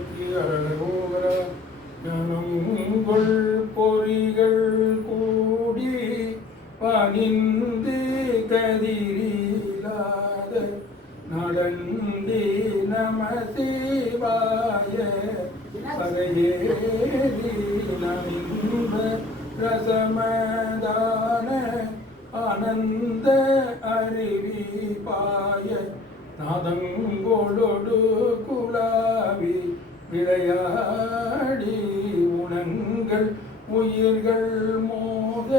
பணியாண்டவனுக்கு அரகரோகர ஞானங்கள் பொறிகள் கூடி பணிந்து கதிரிலாத நடந்தி நம சிவாய பகையேறி நமிந்த ரசமதான ஆனந்த அருவி பாய நாதங்கோளோடு குலாவி விளையாடி உணங்கள் உயிர்கள் மோத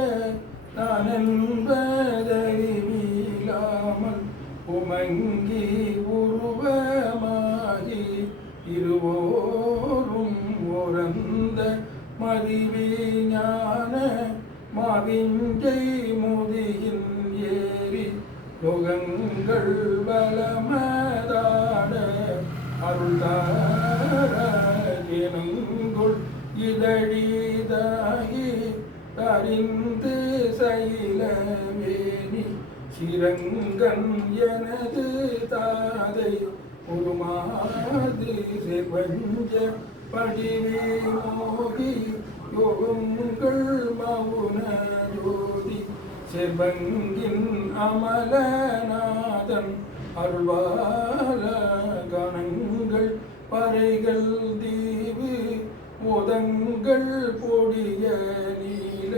நான் என்பதறிவிலாமல் உமங்கி உருவமாகி இருவோரும் உறந்த மதிவிஞான மாவிஞ்சை முதியின் ஏறி லோகங்கள் பலமதாட அருள்தாரங்குள் இதழிதாகி தரிந்து சைலவேணி சிரங்கன் எனது தாதை உருமாது செவஞ்ச படிவே மோகி யோகங்கள் மவுன ஜோதி செவங்கின் அமலநாதன் அருள்வால கணங்கள் பறைகள் தீவு உதங்கள் பொடிய நீல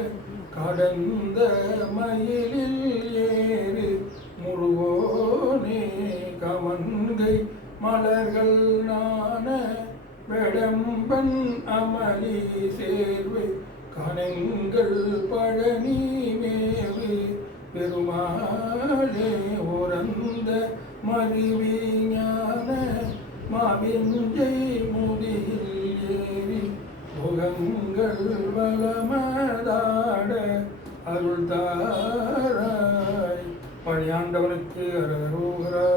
கடந்த மயிலில் ஏறு முருகோனே கமன்கை மலர்கள் நான வெடம்பன் அமளி சேர்வு கணங்கள் பழனி மேவு பெருமாளே உறந்த மருவிஞான மாவிஞ்சை முடியில் ஏறி முகங்கள் வளமதாட அருள் தாராய் பணியாண்டவனுக்கு அரகரோகரா.